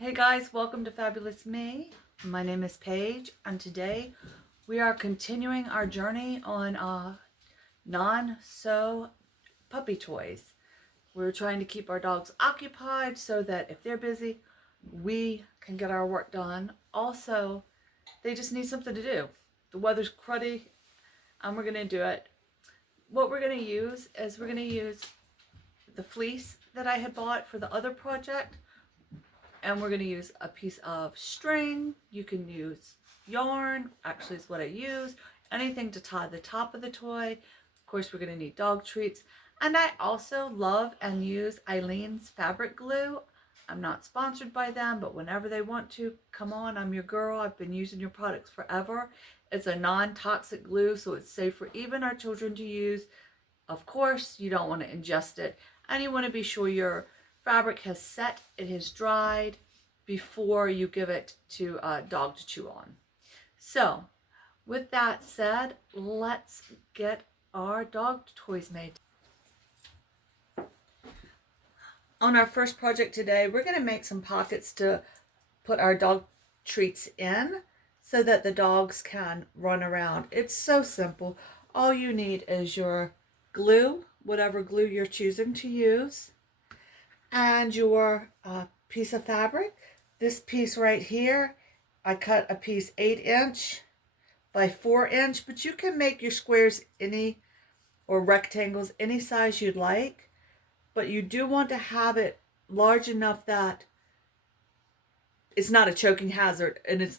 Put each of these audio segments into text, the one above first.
Hey guys, welcome to Fabulous Me. My name is Paige, and today we are continuing our journey on non-sew puppy toys. We're trying to keep our dogs occupied so that if they're busy, we can get our work done. Also, they just need something to do. The weather's cruddy, and we're gonna do it. What we're gonna use is we're gonna use the fleece that I had bought for the other project. And we're going to use a piece of string. You can use yarn, actually is what I use. Anything to tie the top of the toy. Of course, we're going to need dog treats. And I also love and use Eileen's fabric glue. I'm not sponsored by them, but whenever they want to, come on, I'm your girl. I've been using your products forever. It's a non-toxic glue, so it's safe for even our children to use. Of course, you don't want to ingest it, and you want to be sure your fabric has set, it has dried before you give it to a dog to chew on. So, with that said, let's get our dog toys made. On our first project today, we're going to make some pockets to put our dog treats in so that the dogs can run around. It's so simple. All you need is your glue, whatever glue you're choosing to use, and your piece of fabric. This piece right here, I cut a piece 8" by 4", but you can make your squares or rectangles any size you'd like, but you do want to have it large enough that it's not a choking hazard, and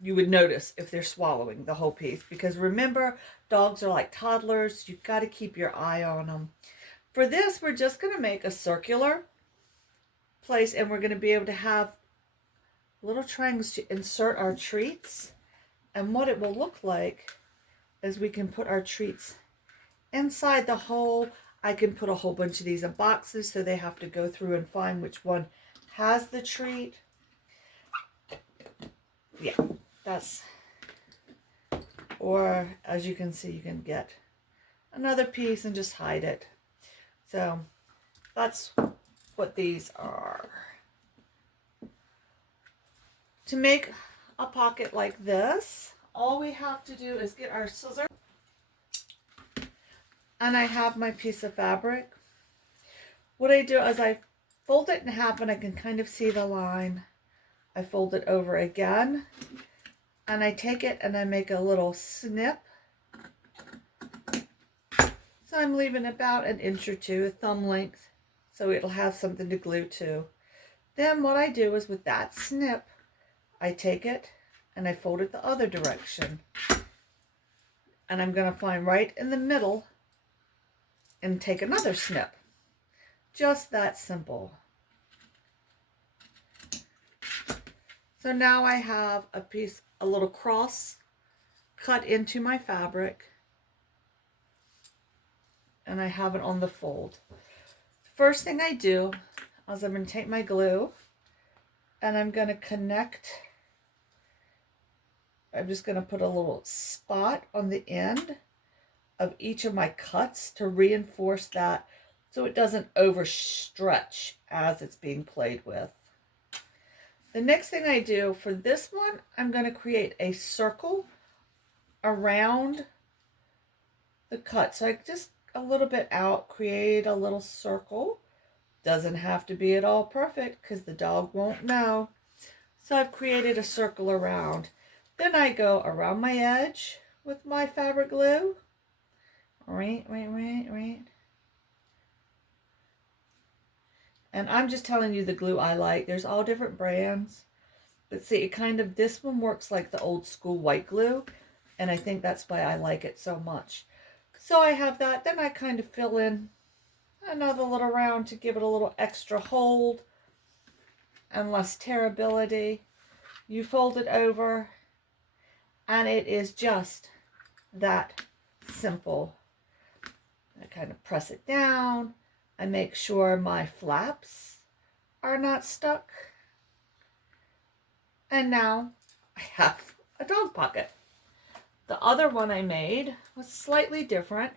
you would notice if they're swallowing the whole piece, because remember, dogs are like toddlers. You've got to keep your eye on them. For this, we're just going to make a circular place, and we're going to be able to have little triangles to insert our treats. And what it will look like is we can put our treats inside the hole. I can put a whole bunch of these in boxes, so they have to go through and find which one has the treat. Yeah, or as you can see, you can get another piece and just hide it. So that's what these are. To make a pocket like this, all we have to do is get our scissors, and I have my piece of fabric. What I do is I fold it in half, and I can kind of see the line. I fold it over again, and I take it and I make a little snip. So I'm leaving about 1 inch or 2, a thumb length, so it'll have something to glue to. Then what I do is with that snip, I take it and I fold it the other direction. And I'm going to find right in the middle and take another snip. Just that simple. So now I have a little cross cut into my fabric, and I have it on the fold. First thing I do is I'm going to take my glue, and I'm going to connect. I'm just going to put a little spot on the end of each of my cuts to reinforce that so it doesn't overstretch as it's being played with. The next thing I do for this one, I'm going to create a circle around the cut. So I just a little bit out, create a little circle. Doesn't have to be at all perfect because the dog won't know. So I've created a circle around. Then I go around my edge with my fabric glue. Right. And I'm just telling you the glue I like. There's all different brands. But see, this one works like the old school white glue. And I think that's why I like it so much. So I have that. Then I kind of fill in another little round to give it a little extra hold and less tearability. You fold it over, and it is just that simple. I kind of press it down. I make sure my flaps are not stuck. And now I have a dog pocket. The other one I made was slightly different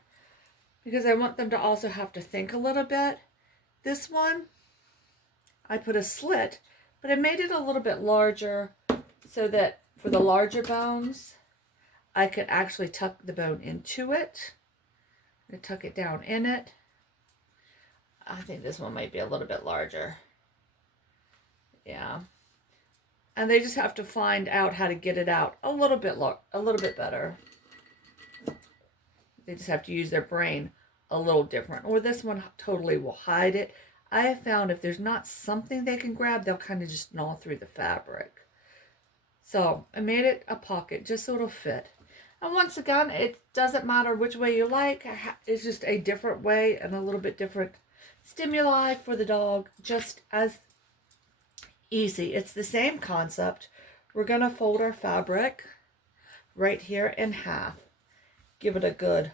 because I want them to also have to think a little bit. This one, I put a slit, but I made it a little bit larger so that for the larger bones, I could actually tuck the bone into it and tuck it down in it. I think this one might be a little bit larger. Yeah. And they just have to find out how to get it out a little bit better. They just have to use their brain a little different. Or this one totally will hide it. I have found if there's not something they can grab, they'll kind of just gnaw through the fabric. So I made it a pocket just so it'll fit. And once again, it doesn't matter which way you like. It's just a different way and a little bit different stimuli for the dog. Just as easy. It's the same concept. We're going to fold our fabric right here in half. Give it a good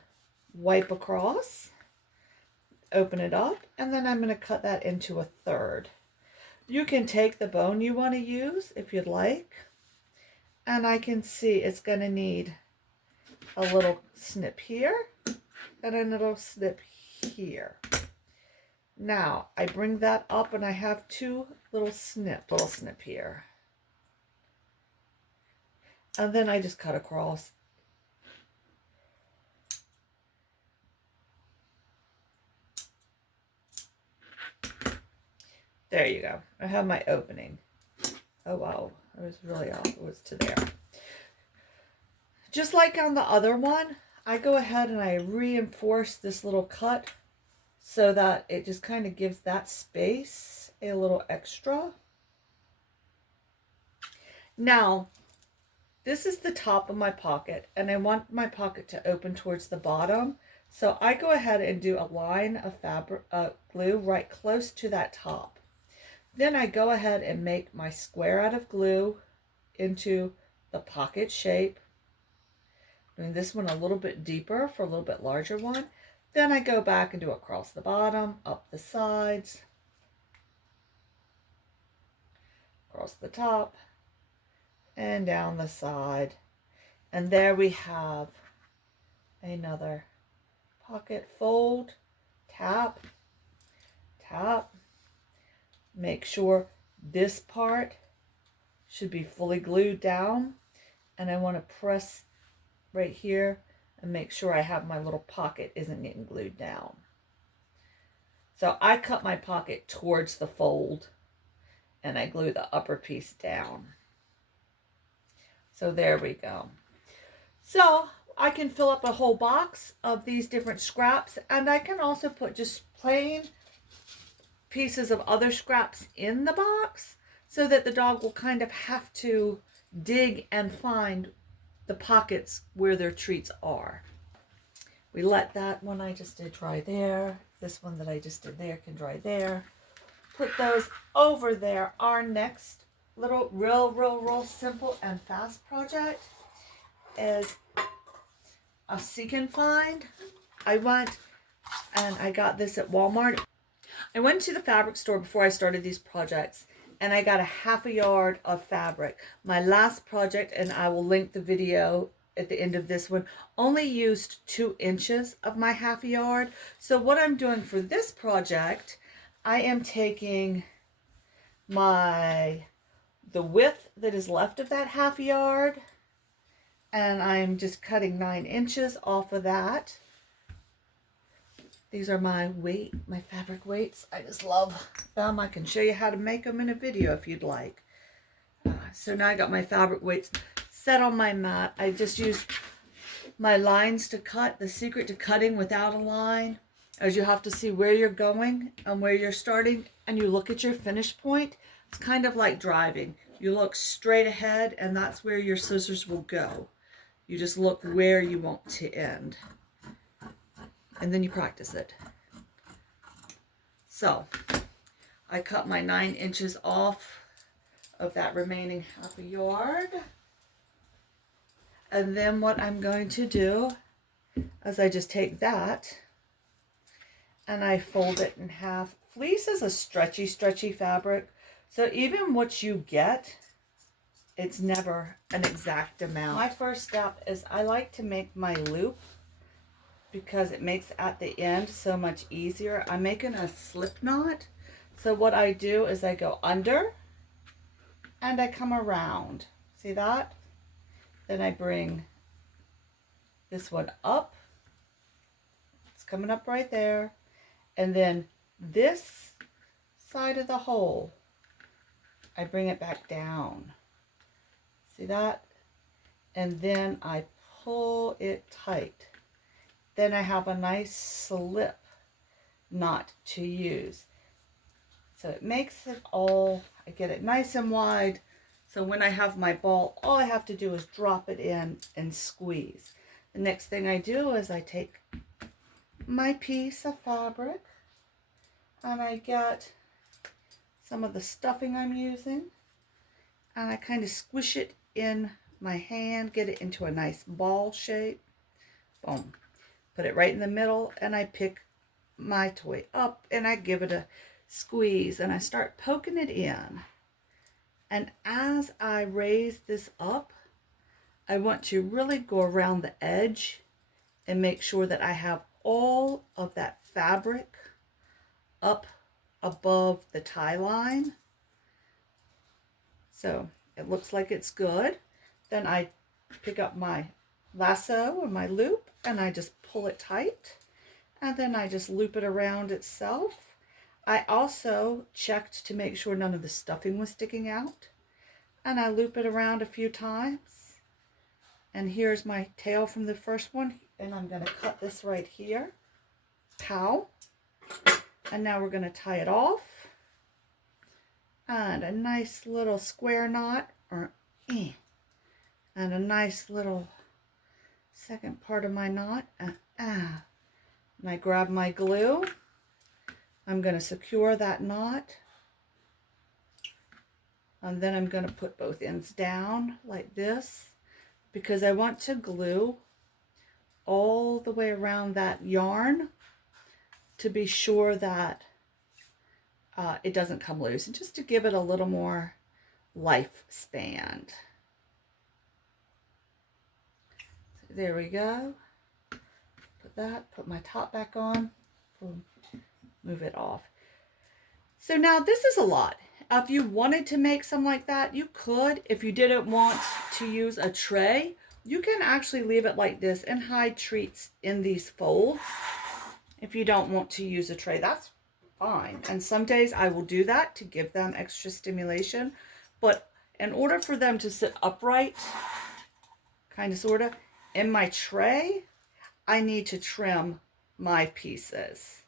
wipe across. Open it up. And then I'm going to cut that into a third. You can take the bone you want to use if you'd like. And I can see it's going to need a little snip here and a little snip here. Now I bring that up and I have two little snip here. And then I just cut across. There you go. I have my opening. Oh wow, I was really off. It was to there. Just like on the other one, I go ahead and I reinforce this little cut so that it just kind of gives that space a little extra. Now, this is the top of my pocket, and I want my pocket to open towards the bottom. So I go ahead and do a line of fabric glue right close to that top. Then I go ahead and make my square out of glue into the pocket shape. Doing this one a little bit deeper for a little bit larger one. Then I go back and do across the bottom, up the sides, across the top, and down the side. And there we have another pocket fold, tap, tap. Make sure this part should be fully glued down. And I want to press right here and make sure I have my little pocket isn't getting glued down. So I cut my pocket towards the fold and I glue the upper piece down. So there we go. So I can fill up a whole box of these different scraps, and I can also put just plain pieces of other scraps in the box so that the dog will kind of have to dig and find the pockets where their treats are. We let that one I just did dry there. This one that I just did there can dry there. Put those over there. Our next little real simple and fast project is a Seek and Find. I went and I got this at Walmart. I went to the fabric store before I started these projects, and I got a half a yard of fabric. My last project, and I will link the video at the end of this one, only used 2 inches of my half a yard. So what I'm doing for this project, I am taking the width that is left of that half a yard, and I'm just cutting 9 inches off of that. These are my fabric weights. I just love them. I can show you how to make them in a video if you'd like. So now I got my fabric weights set on my mat. I just used my lines to cut. The secret to cutting without a line is you have to see where you're going and where you're starting, and you look at your finish point. It's kind of like driving. You look straight ahead, and that's where your scissors will go. You just look where you want to end. And then you practice it. So I cut my 9 inches off of that remaining half a yard. And then what I'm going to do is I just take that and I fold it in half. Fleece is a stretchy fabric. So even what you get, it's never an exact amount. My first step is I like to make my loop because it makes at the end so much easier. I'm making a slip knot. So what I do is I go under and I come around. See that? Then I bring this one up. It's coming up right there. And then this side of the hole, I bring it back down. See that? And then I pull it tight. Then I have a nice slip knot to use. So it makes it all, I get it nice and wide. So when I have my ball, all I have to do is drop it in and squeeze. The next thing I do is I take my piece of fabric and I get some of the stuffing I'm using and I kind of squish it in my hand, get it into a nice ball shape. Boom. Put it right in the middle and I pick my toy up and I give it a squeeze and I start poking it in. And as I raise this up, I want to really go around the edge and make sure that I have all of that fabric up above the tie line. So it looks like it's good. Then I pick up my lasso or my loop and I just pull it tight. And then I just loop it around itself. I also checked to make sure none of the stuffing was sticking out. And I loop it around a few times. And here's my tail from the first one. And I'm going to cut this right here. Pow. And now we're going to tie it off. And a nice little square knot. And a nice little second part of my knot. And I grab my glue. I'm going to secure that knot. And then I'm going to put both ends down like this because I want to glue all the way around that yarn to be sure that it doesn't come loose, and just to give it a little more lifespan. So there we go. Put that, put my top back on, boom, move it off. So now this is a lot. If you wanted to make some like that, you could. If you didn't want to use a tray, you can actually leave it like this and hide treats in these folds. If you don't want to use a tray, that's fine. And some days I will do that to give them extra stimulation. But in order for them to sit upright, kind of, sort of, in my tray, I need to trim my pieces.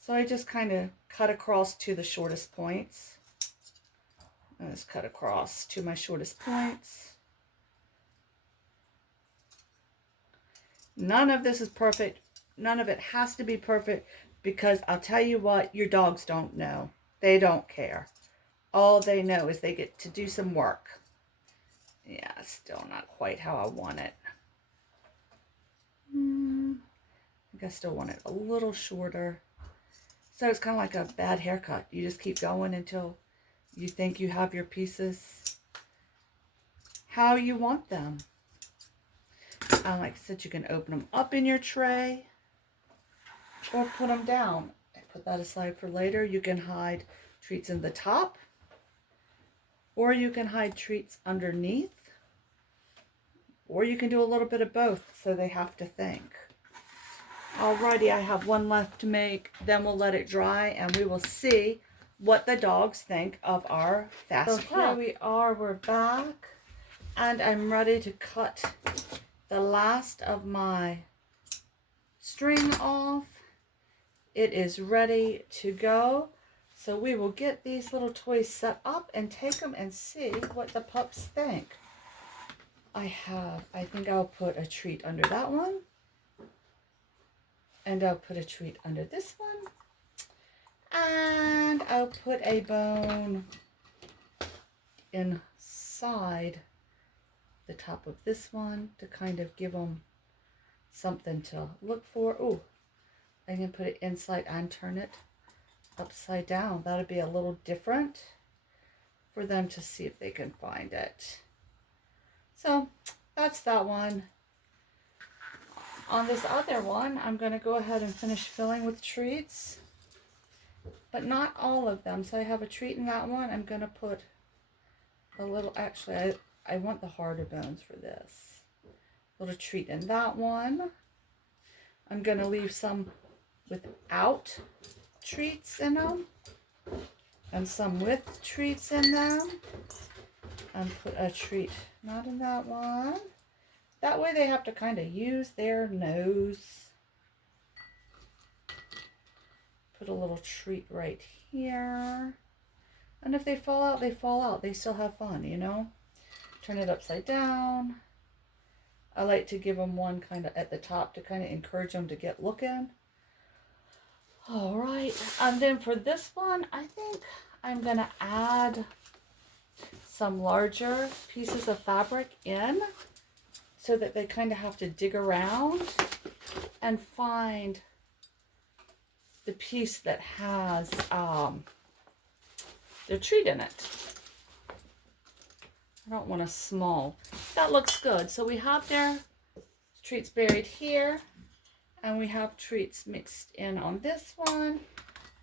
So I just kind of cut across to the shortest points. And just cut across to my shortest points. None of this is perfect. None of it has to be perfect because I'll tell you what, your dogs don't know. They don't care. All they know is they get to do some work. Yeah, still not quite how I want it. I think I still want it a little shorter. So it's kind of like a bad haircut. You just keep going until you think you have your pieces how you want them. Like I said, you can open them up in your tray or put them down. Put that aside for later. You can hide treats in the top, or you can hide treats underneath, or you can do a little bit of both, so they have to think. Alrighty, I have one left to make, then we'll let it dry and we will see what the dogs think of our fast pack. So here we are, we're back, and I'm ready to cut the last of my string off. It is ready to go. So we will get these little toys set up and take them and see what the pups think. I think I'll put a treat under that one. And I'll put a treat under this one. And I'll put a bone inside the top of this one to kind of give them something to look for. Oh, I can put it inside and turn it upside down. That'll be a little different for them to see if they can find it. So that's that one. On this other one, I'm going to go ahead and finish filling with treats, but not all of them. So I have a treat in that one. I'm going to put a little, actually, I want the harder bones for this. A little treat in that one. I'm going to leave some without treats in them and some with treats in them, and put a treat not in that one. That way they have to kind of use their nose. Put a little treat right here. And if they fall out, they fall out. They still have fun, you know? Turn it upside down. I like to give them one kind of at the top to kind of encourage them to get looking. All right. And then for this one, I think I'm going to add some larger pieces of fabric in so that they kind of have to dig around and find the piece that has their treat in it. I don't want a small. That looks good. So we have their treats buried here, and we have treats mixed in on this one.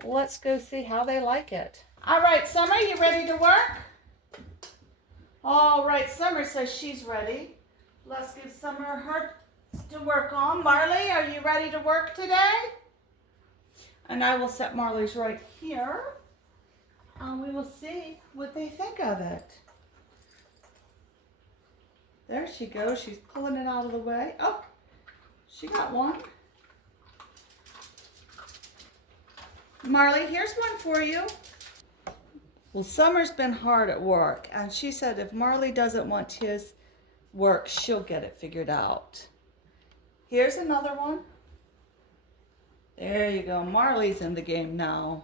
Let's go see how they like it. All right, Summer, you ready to work? All right, Summer says she's ready. Let's give Summer her to work on. Marley, are you ready to work today? And I will set Marley's right here, and we will see what they think of it. There she goes. She's pulling it out of the way. Oh, she got one. Marley, here's one for you. Well, Summer's been hard at work, and she said if Marley doesn't want his work, she'll get it figured out. Here's another one. There you go. Marley's in the game now.